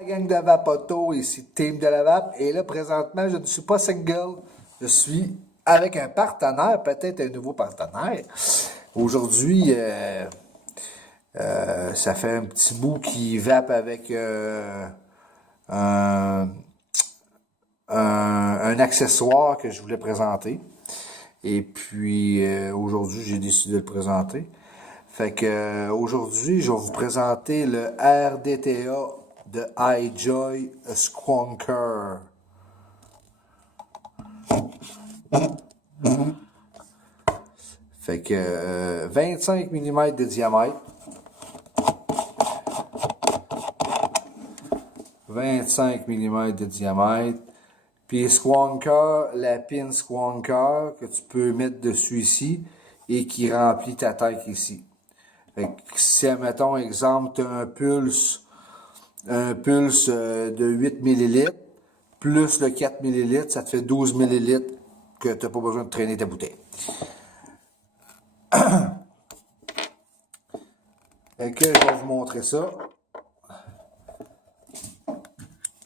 La gang de Vapoto, ici Team de la Vap. Et là, présentement, je ne suis pas single. Je suis avec un partenaire, peut-être un nouveau partenaire. Aujourd'hui, ça fait un petit bout qui vape avec un, un accessoire que je voulais présenter. Et puis, aujourd'hui, j'ai décidé de le présenter. Fait que aujourd'hui, je vais vous présenter le RDTA de iJoy Squonker. Fait que 25 mm de diamètre. 25 mm de diamètre. Puis Squonker, la pin Squonker que tu peux mettre dessus ici et qui remplit ta tank ici. Fait que si, mettons, exemple, tu as un pulse de 8 ml, plus le 4 ml, ça te fait 12 ml que tu n'as pas besoin de traîner ta bouteille. Fait que je vais vous montrer ça.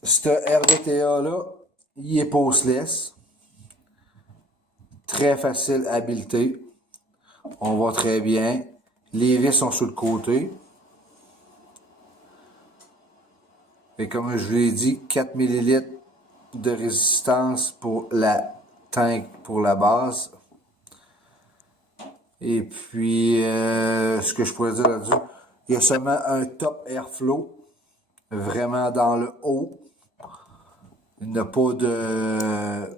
Ce RDTA-là, il est posteless. Très facile à habileté. On voit très bien. Les vis sont sur le côté. Et comme je vous l'ai dit, 4 ml de résistance pour la tank, pour la base. Et puis, ce que je pourrais dire là-dessus, il y a seulement un top airflow, vraiment dans le haut. Il n'y a pas de...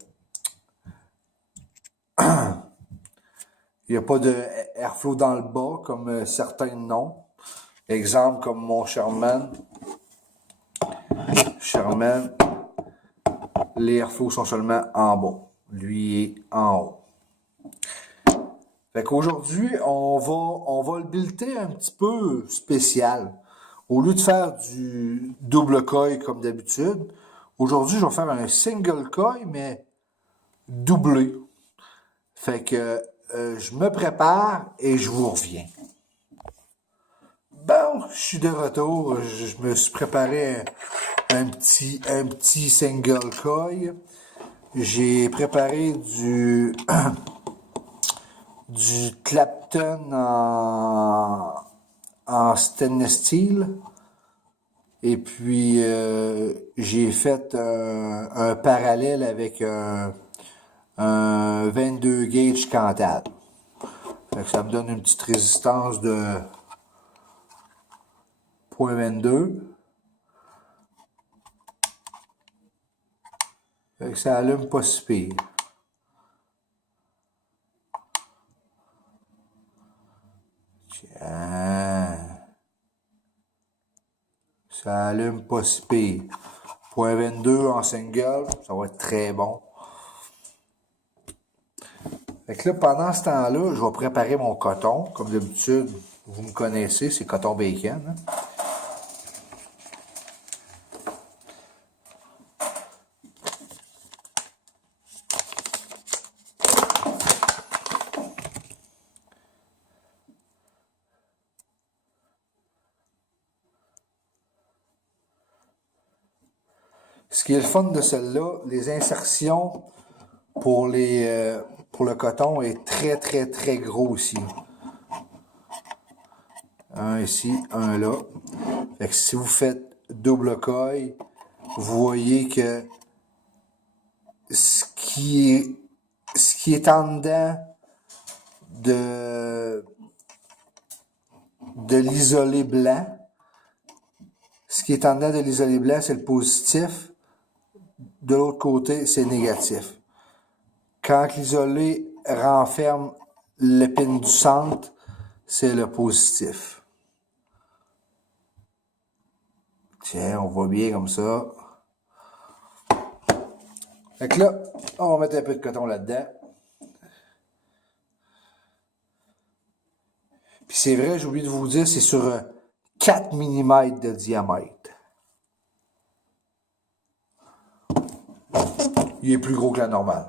Il n'y a pas de airflow dans le bas, comme certains n'ont. Exemple, comme mon Sherman. Sherman, les airflows sont seulement en bas. Lui est en haut. Fait qu'aujourd'hui, on va le builder un petit peu spécial. Au lieu de faire du double coil comme d'habitude, aujourd'hui, je vais faire un single coil, mais doublé. Fait que je me prépare et je vous reviens. Bon, je suis de retour. Je me suis préparé un petit single coil. J'ai préparé du Clapton en stainless steel. Et puis, j'ai fait un parallèle avec un 22 gauge Cantal. Fait que ça me donne une petite résistance de 0.22. Fait que ça allume pas si pire. Tiens. Ça allume pas si pire. 0.22 en single, ça va être très bon. Fait que là, pendant ce temps-là, je vais préparer mon coton. Comme d'habitude, vous me connaissez, c'est coton bacon. Hein? Ce qui est le fun de celle-là, les insertions pour le coton est très très très gros ici. Un ici, un là. Fait que si vous faites double coil, vous voyez que ce qui est en dedans de l'isolé blanc, ce qui est en dedans de l'isolé blanc, c'est le positif. De l'autre côté, c'est négatif. Quand l'isolé renferme le pin du centre, c'est le positif. Tiens, on voit bien comme ça. Fait que là, on va mettre un peu de coton là-dedans. Puis c'est vrai, j'ai oublié de vous dire, c'est sur 4 mm de diamètre. Il est plus gros que la normale.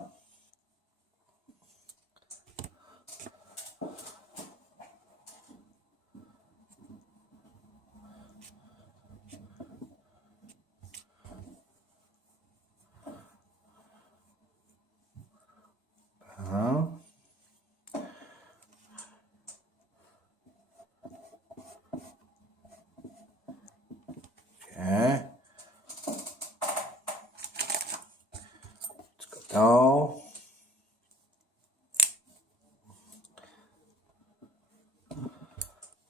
Non.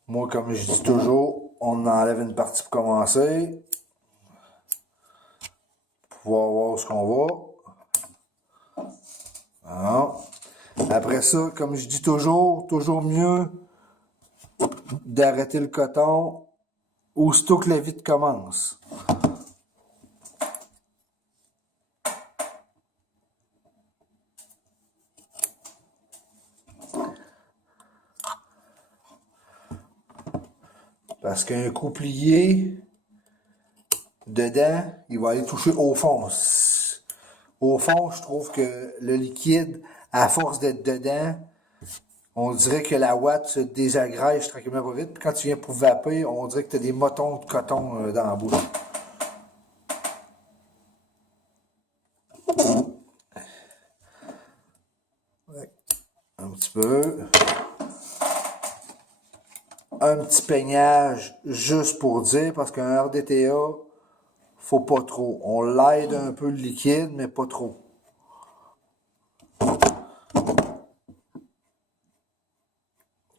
Moi, comme je dis toujours, on enlève une partie pour commencer. Pour pouvoir voir ce qu'on va. Non. Après ça, comme je dis toujours mieux d'arrêter le coton aussitôt que la vide commence. Parce qu'un coup plié, dedans, il va aller toucher au fond. Au fond, je trouve que le liquide, à force d'être dedans, on dirait que la ouate se désagrège tranquillement pas vite. Puis quand tu viens pour vaper, on dirait que tu as des motons de coton dans la bouche. Ouais. Un petit peu. Un petit peignage juste pour dire, parce qu'un RDTA, faut pas trop. On l'aide un peu le liquide, mais pas trop.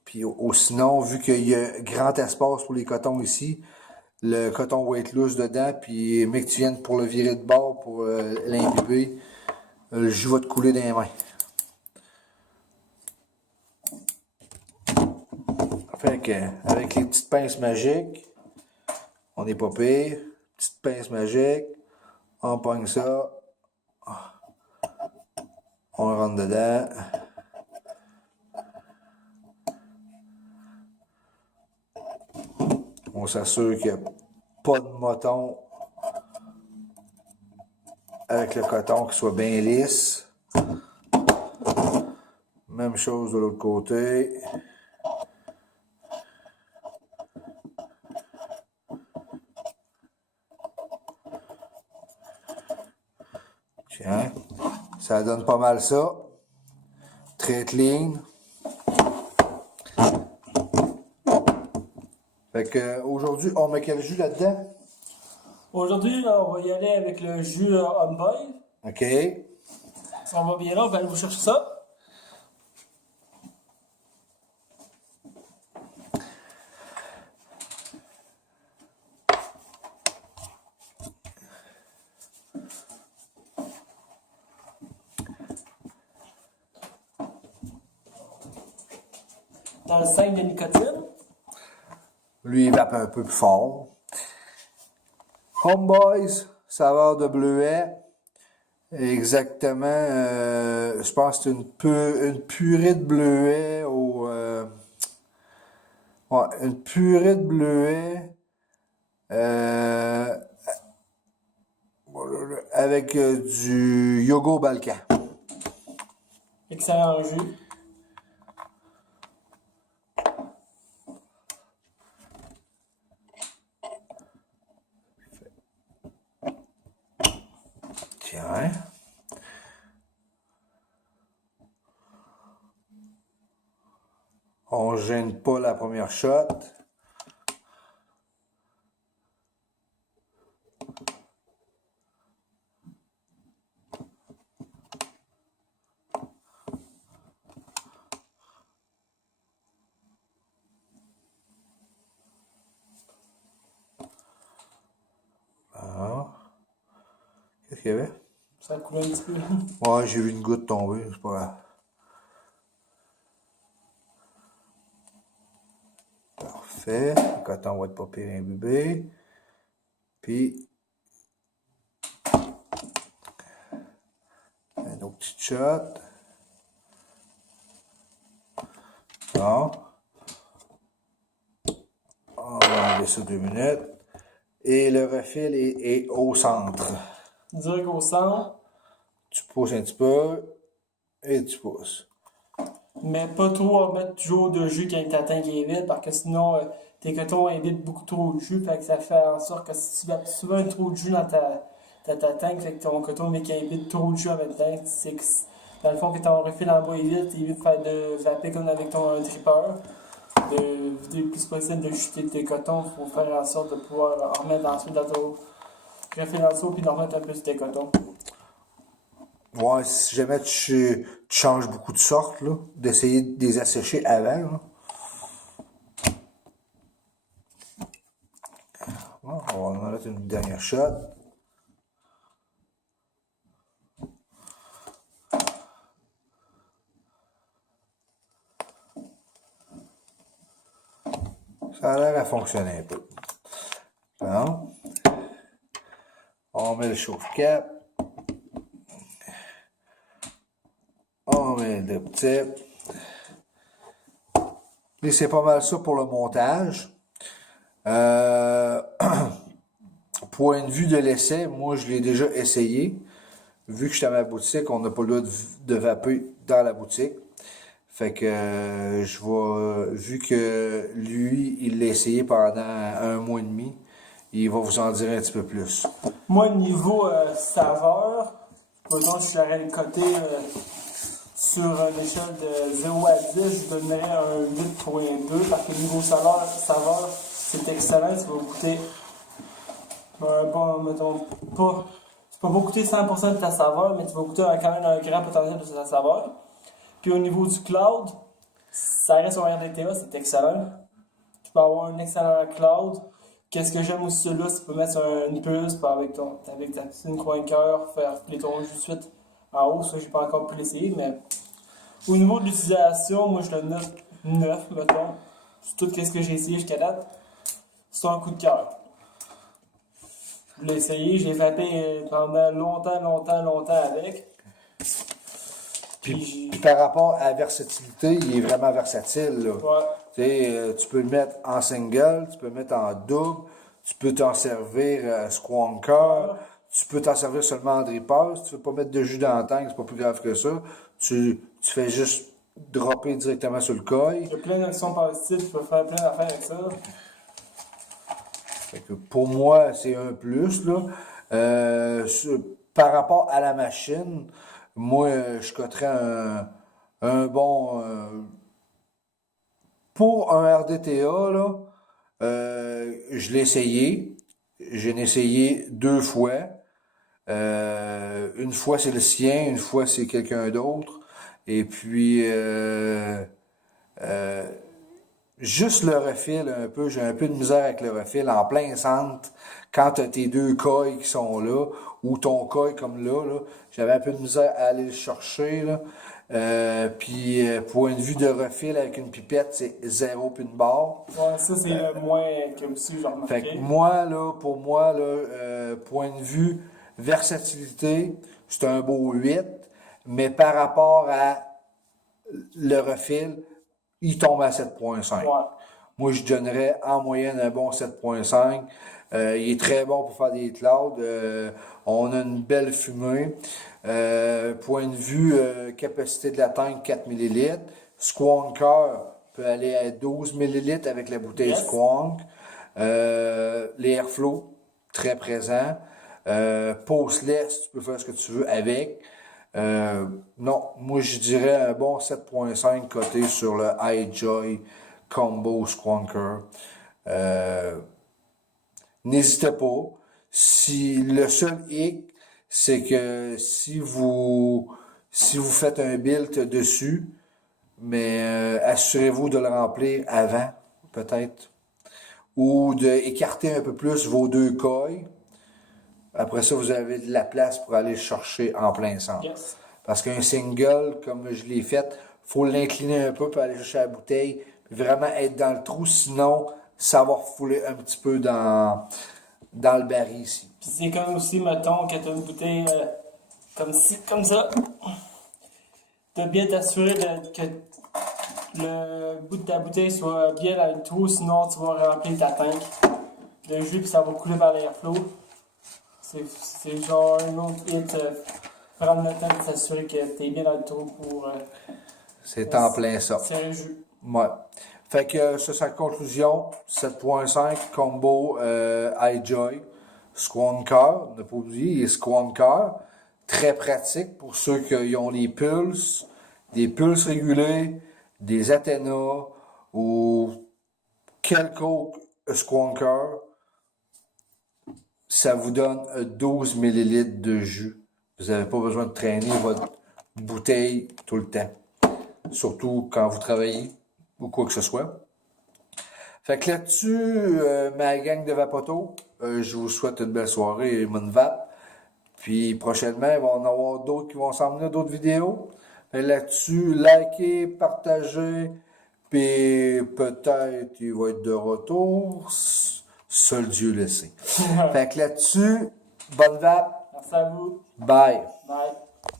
Puis sinon, vu qu'il y a grand espace pour les cotons ici, le coton va être loose dedans, puis mais que tu viennes pour le virer de bord, pour l'imbiber, le jus va te couler dans les mains. Fait que, avec les petites pinces magiques, on n'est pas pire. Petite pince magique, on pogne ça, on rentre dedans. On s'assure qu'il n'y a pas de moton avec le coton qui soit bien lisse. Même chose de l'autre côté. Tiens, ça donne pas mal ça. Très clean. Fait que aujourd'hui, on met quel jus là-dedans? Aujourd'hui, on va y aller avec le jus Homeboy. OK. Si on va bien là, on va aller vous chercher ça. Dans le 5 de nicotine. Lui, il vape un peu plus fort. Homeboys, saveur de bleuet. Exactement, je pense que c'est une purée de bleuet ouais, une purée de bleuet avec du yogourt Balkan. Excellent jus. Tiens. On gêne pas la première shot. Qu'est-ce qu'il y avait? Ça coule un petit peu. Ouais, j'ai vu une goutte tomber, c'est pas grave. Parfait. Le coton va être pas pire imbibé. Puis, un autre petit shot. Bon. On va enlever ça 2 minutes. Et le refil est au centre. Direct au centre. Tu pousses un petit peu et tu pousses. Mais pas trop à mettre toujours de jus quand ta tank est vide, parce que sinon tes cotons invitent beaucoup trop de jus, fait que ça fait en sorte que si tu vas souvent trop de jus dans ta tank, fait que ton coton mais qui invite trop de jus en même temps, c'est que dans le fond que ton refil en bas est vide, t'évites de faire de vaper comme avec ton dripper, de vider le plus possible de chuter tes cotons pour faire en sorte de pouvoir en remettre ensuite dans ton refil en dessous puis d'en remettre un peu sur tes cotons. Ouais, si jamais tu changes beaucoup de sortes, là, d'essayer de les assécher avant, là. Bon, on va en mettre une dernière shot. Ça a l'air à fonctionner un peu. Bon. On met le chauffe-cap. On met le petit. Et c'est pas mal ça pour le montage. Point de vue de l'essai, moi je l'ai déjà essayé. Vu que j'étais à ma boutique, on n'a pas le droit de vaper dans la boutique. Fait que vu que lui, il l'a essayé pendant un mois et demi, il va vous en dire un petit peu plus. Moi, niveau saveur, mettons, si je l'aurais le côté sur une échelle de 0 à 10, je donnerais un 8.2 parce que niveau saveur, c'est excellent. Ça va goûter, bon, mettons, pas, tu peux pas goûter 100% de ta saveur, mais tu vas goûter quand même un grand potentiel de ta saveur. Puis au niveau du cloud, ça reste au RDTA, c'est excellent. Tu peux avoir un excellent cloud. Qu'est-ce que j'aime aussi là, c'est que tu peux mettre sur une puce, puis avec ta petite coin de cœur, faire filer ton jus de suite en haut. Ça, j'ai pas encore pu l'essayer, mais au niveau de l'utilisation, moi je le note 9, mettons. Sur tout ce que j'ai essayé jusqu'à date, c'est un coup de cœur. Je l'ai essayé, j'ai vapé pendant longtemps avec. Puis par rapport à la versatilité, il est vraiment versatile, là. Ouais. Tu peux le mettre en single, tu peux le mettre en double, tu peux t'en servir squonker, tu peux t'en servir seulement en dripper. Si tu veux pas mettre de jus dans la tank, c'est pas plus grave que ça. Tu fais juste dropper directement sur le coil. Il y a plein d'actions positives, tu peux faire plein d'affaires avec ça. Fait que pour moi, c'est un plus, là. Par rapport à la machine, moi, je coterais un bon... pour un RDTA, là, je l'ai essayé. J'en ai essayé 2 fois. Une fois, c'est le sien, une fois, c'est quelqu'un d'autre. Et puis, juste le refil un peu, j'ai un peu de misère avec le refil en plein centre, quand t'as tes 2 coils qui sont là, ou ton coil comme là, j'avais un peu de misère à aller le chercher, là. Puis point de vue de refil avec une pipette, c'est 0 puis une barre. Ouais, ça c'est le moins que aussi j'ai Fait que remarqué. moi, là, pour moi, là, point de vue versatilité, c'est un beau 8, mais par rapport à le refil, il tombe à 7.5. Ouais. Moi, je donnerais en moyenne un bon 7.5. Il est très bon pour faire des clouds. On a une belle fumée. Point de vue capacité de la tank, 4 ml. Squonker peut aller à 12 ml avec la bouteille Yes. Squonk. Les airflow, très présent. Postless, tu peux faire ce que tu veux avec. Non, moi je dirais un bon 7.5 coté sur le iJoy Combo Squonker. N'hésitez pas. Si le seul hic, c'est que si vous faites un build dessus, mais assurez-vous de le remplir avant, peut-être, ou d'écarter un peu plus vos 2 coils. Après ça, vous avez de la place pour aller le chercher en plein centre. Yes. Parce qu'un single, comme je l'ai fait, faut l'incliner un peu pour aller chercher la bouteille, puis vraiment être dans le trou, sinon ça va refouler un petit peu dans le baril ici. Puis c'est comme aussi, mettons, que tu as une bouteille comme ça. De bien t'assurer que le bout de ta bouteille soit bien dans le trou, sinon tu vas remplir ta tank de jus puis ça va couler par l'airflow. C'est genre un autre hit. Prendre le temps de s'assurer que tu es bien dans le trou pour C'est en plein ça. tirer le jus. Ouais. Fait que c'est sa conclusion, 7.5 combo iJoy Squonker, ne pas oublier, il est Squonker, très pratique pour ceux qui ont des pulses régulés, des Athena ou quelconque Squonker, ça vous donne 12 ml de jus Vous n'avez pas besoin de traîner votre bouteille tout le temps. Surtout quand vous travaillez ou quoi que ce soit. Fait que là-dessus, ma gang de Vapoto, je vous souhaite une belle soirée et une bonne vape. Puis prochainement, il va y en avoir d'autres qui vont s'emmener d'autres vidéos. Fait là-dessus, likez, partagez, puis peut-être il va être de retour. Seul Dieu le sait. Fait que là-dessus, bonne vape. Merci à vous. Bye. Bye.